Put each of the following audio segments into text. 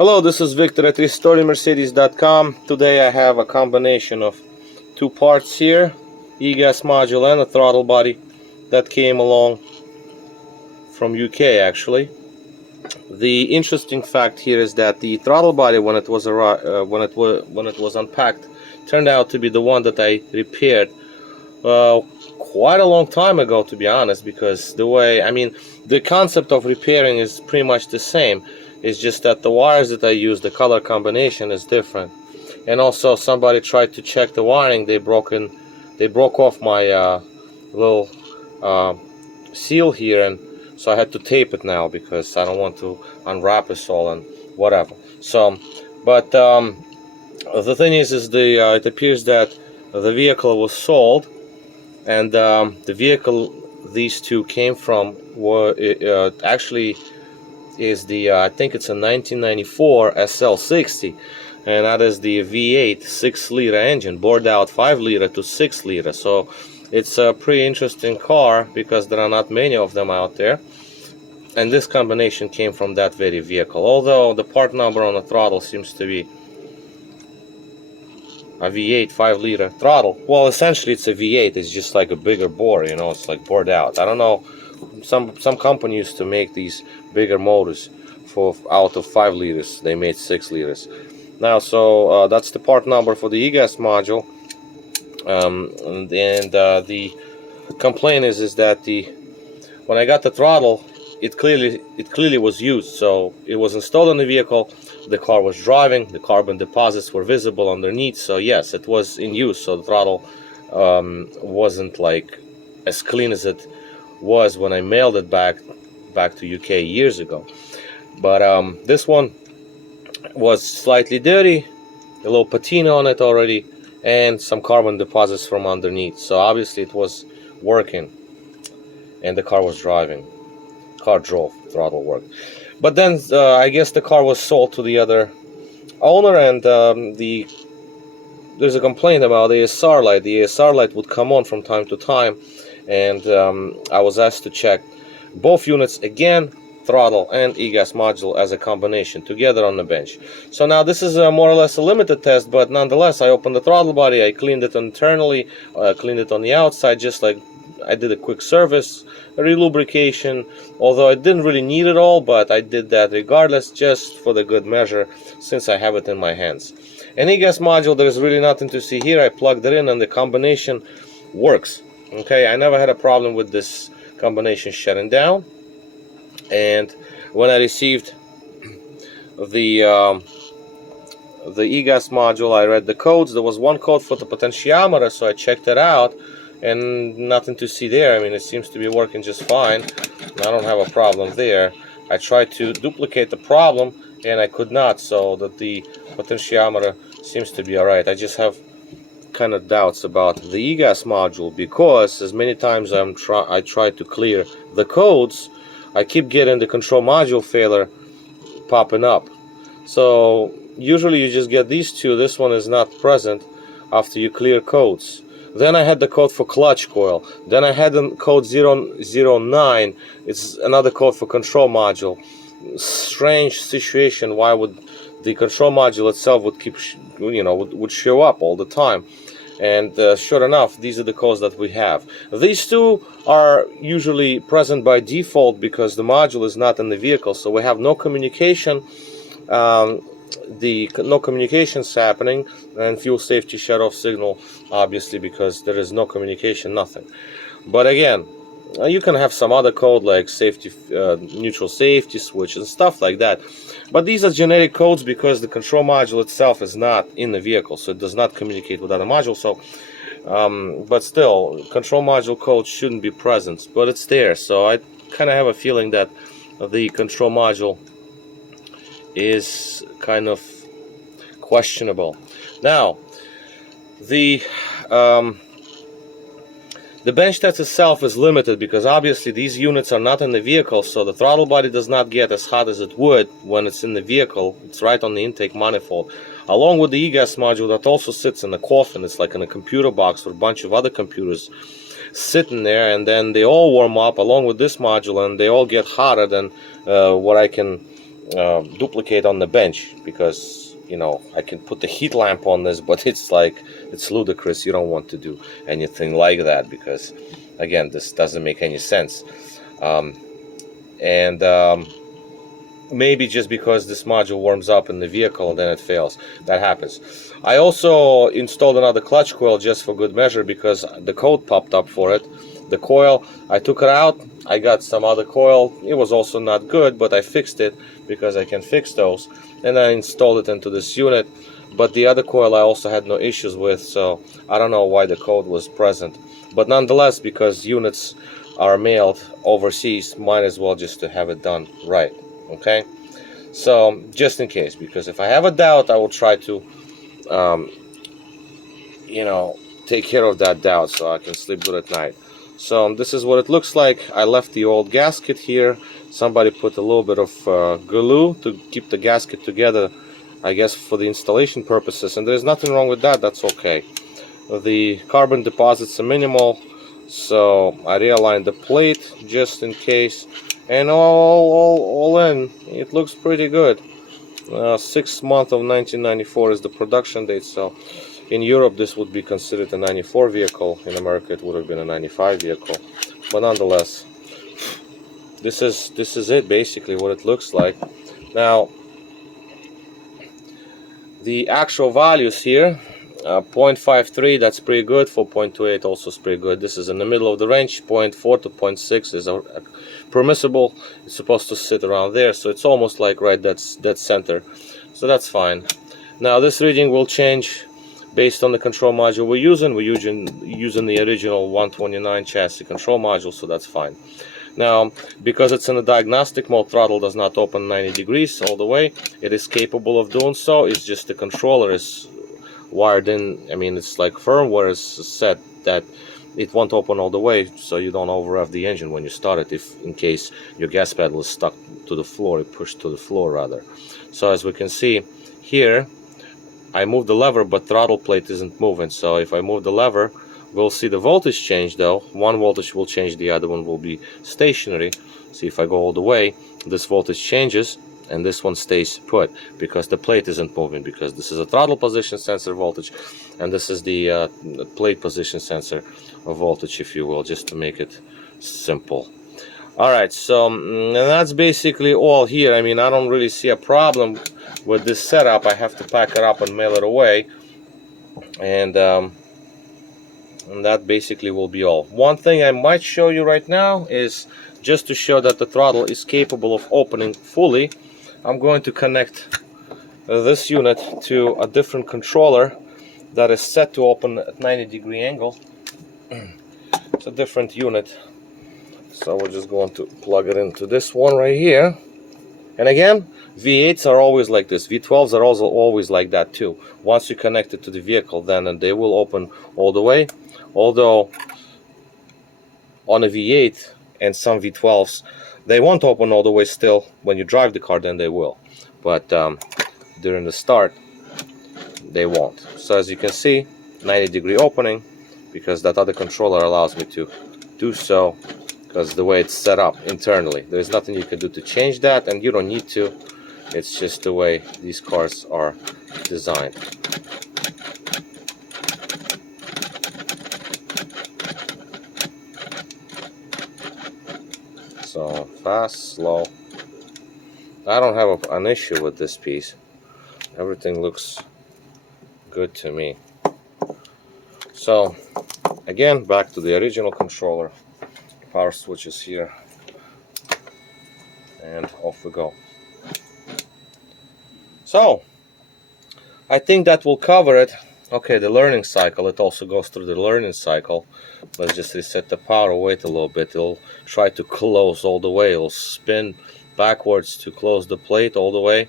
Hello, this is Victor at RestoreMercedes.com. Today I have a combination of two parts here, Egas module and a throttle body that came along from UK actually. The interesting fact here is that the throttle body, when it was unpacked, turned out to be the one that I repaired quite a long time ago, to be honest, because the concept of repairing is pretty much the same. It's just that the wires that I use, the color combination is different. And also somebody tried to check the wiring. They broke off my little seal here, and so I had to tape it now because I don't want to unwrap this all and whatever. So, but the thing is it appears that the vehicle was sold, and the vehicle these two came from actually is the I think it's a 1994 SL60, and that is the V8 6-liter engine, bored out 5-liter to 6-liter. So it's a pretty interesting car because there are not many of them out there, and this combination came from that very vehicle, although the part number on the throttle seems to be a V8 5-liter throttle. Well, essentially it's a V8, it's just like a bigger bore, you know, it's like bored out. I don't know, some company used to make these bigger motors for out of 5 liters. They made 6 liters now. So that's the part number for the Egas module. The complaint is that when I got the throttle, it clearly was used. So it was installed on the vehicle, the car was driving, the carbon deposits were visible underneath, so yes, it was in use. So the throttle wasn't like as clean as it was when I mailed it back to UK years ago. But this one was slightly dirty, a little patina on it already, and some carbon deposits from underneath. So obviously it was working, and the car was driving. Car drove, throttle worked. But then I guess the car was sold to the other owner, and there's a complaint about the ASR light. The ASR light would come on from time to time, and I was asked to check both units again, throttle and Egas module as a combination together on the bench. So now this is more or less a limited test, but nonetheless I opened the throttle body, I cleaned it internally, cleaned it on the outside, just like I did a quick service, a relubrication, although I didn't really need it all, but I did that regardless, just for the good measure, since I have it in my hands. An Egas module, there's really nothing to see here. I plugged it in and the combination works. Okay, I never had a problem with this combination shutting down. And when I received the Egas module, I read the codes. There was one code for the potentiometer, so I checked it out, and nothing to see there. I mean, it seems to be working just fine. I don't have a problem there. I tried to duplicate the problem, and I could not, so that the potentiometer seems to be alright. I just have kind of doubts about the Egas module, because as many times I try to clear the codes, I keep getting the control module failure popping up. So usually you just get these two. This one is not present after you clear codes. Then I had the code for clutch coil. Then I had the code 009. It's another code for control module. Strange situation. Why would the control module itself would show up all the time? And sure enough, these are the codes that we have. These two are usually present by default because the module is not in the vehicle, so we have no communication. No communications happening, and fuel safety shut-off signal, obviously, because there is no communication, nothing. But again, you can have some other code like safety, neutral safety switch and stuff like that. But these are generic codes because the control module itself is not in the vehicle, so it does not communicate with other modules. So, but still, control module code shouldn't be present, but it's there. So I kind of have a feeling that the control module is kind of questionable. Now, the bench test itself is limited because obviously these units are not in the vehicle, so the throttle body does not get as hot as it would when it's in the vehicle. It's right on the intake manifold, along with the Egas module that also sits in the coffin. It's like in a computer box with a bunch of other computers sitting there, and then they all warm up along with this module, and they all get hotter than what I can duplicate on the bench, because you know I can put the heat lamp on this, but it's like, it's ludicrous. You don't want to do anything like that, because again, this doesn't make any sense. And maybe just because this module warms up in the vehicle, then it fails. That happens. I also installed another clutch coil just for good measure, because the code popped up for it. The coil, I took it out, I got some other coil. It was also not good, but I fixed it because I can fix those, and I installed it into this unit. But the other coil I also had no issues with, so I don't know why the code was present. But nonetheless, because units are mailed overseas, might as well just to have it done right. Okay, so just in case, because if I have a doubt, I will try to you know, take care of that doubt so I can sleep good at night. So this is what it looks like. I left the old gasket here. Somebody put a little bit of glue to keep the gasket together, I guess for the installation purposes, and there's nothing wrong with that. That's okay. The carbon deposits are minimal, so I realigned the plate just in case, and all in, it looks pretty good. 6th month of 1994 is the production date, so in Europe this would be considered a 94 vehicle. In America it would have been a 95 vehicle, but nonetheless, this is it, basically what it looks like. Now the actual values here, 0.53, that's pretty good. 4.28 also is pretty good. This is in the middle of the range. 0.4 to 0.6 is permissible. It's supposed to sit around there, so it's almost like right dead center, so that's fine. Now this reading will change based on the control module we're using. We're using the original 129 chassis control module, so that's fine. Now, because it's in a diagnostic mode, throttle does not open 90 degrees all the way. It is capable of doing so. It's just the controller is wired in. I mean, it's like firmware is set that it won't open all the way, so you don't over-rev the engine when you start it, if in case your gas pedal is stuck to the floor, pushed to the floor rather. So as we can see here, I moved the lever, but throttle plate isn't moving. So if I move the lever, we'll see the voltage change though. One voltage will change, the other one will be stationary. See, if I go all the way, this voltage changes and this one stays put because the plate isn't moving, because this is a throttle position sensor voltage and this is the plate position sensor voltage, if you will, just to make it simple. Alright, so and that's basically all here. I mean, I don't really see a problem with this setup. I have to pack it up and mail it away, and that basically will be all. One thing I might show you right now is just to show that the throttle is capable of opening fully. I'm going to connect this unit to a different controller that is set to open at 90-degree angle. It's a different unit, so we're just going to plug it into this one right here. And again, V8s are always like this. V12s are also always like that too. Once you connect it to the vehicle, then they will open all the way. Although on a V8 and some V12s, they won't open all the way still. When you drive the car, then they will. But during the start, they won't. So as you can see, 90-degree opening, because that other controller allows me to do so, because the way it's set up internally. There's nothing you can do to change that, and you don't need to. It's just the way these cars are designed. So fast, slow. I don't have an issue with this piece. Everything looks good to me. So again, back to the original controller. Power switches here, and off we go. So I think that will cover it. Okay, the learning cycle, it also goes through the learning cycle. Let's just reset the power, wait a little bit. It'll try to close all the way. It'll spin backwards to close the plate all the way.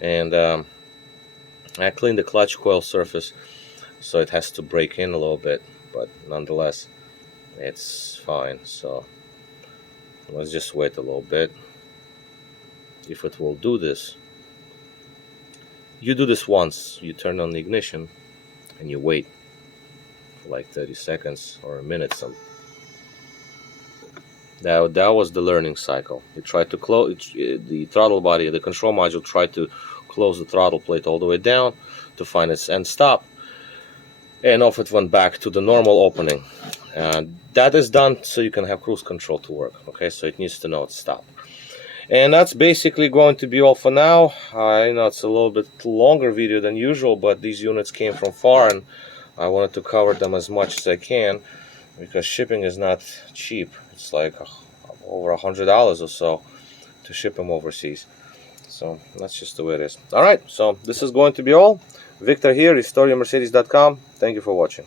And I cleaned the clutch coil surface, so it has to break in a little bit, but nonetheless it's fine. So let's just wait a little bit. If it will do this, you do this once. You turn on the ignition and you wait for like 30 seconds or a minute. That was the learning cycle. It tried to close the throttle body, the control module tried to close the throttle plate all the way down to find its end stop, and off it went back to the normal opening. And that is done so you can have cruise control to work. Okay, so it needs to know it's stopped. And that's basically going to be all for now. I know it's a little bit longer video than usual, but these units came from far and I wanted to cover them as much as I can, because shipping is not cheap. It's like over $100 or so to ship them overseas. So that's just the way it is. Alright, so this is going to be all. Victor here, RestoreYourMercedes.com. Thank you for watching.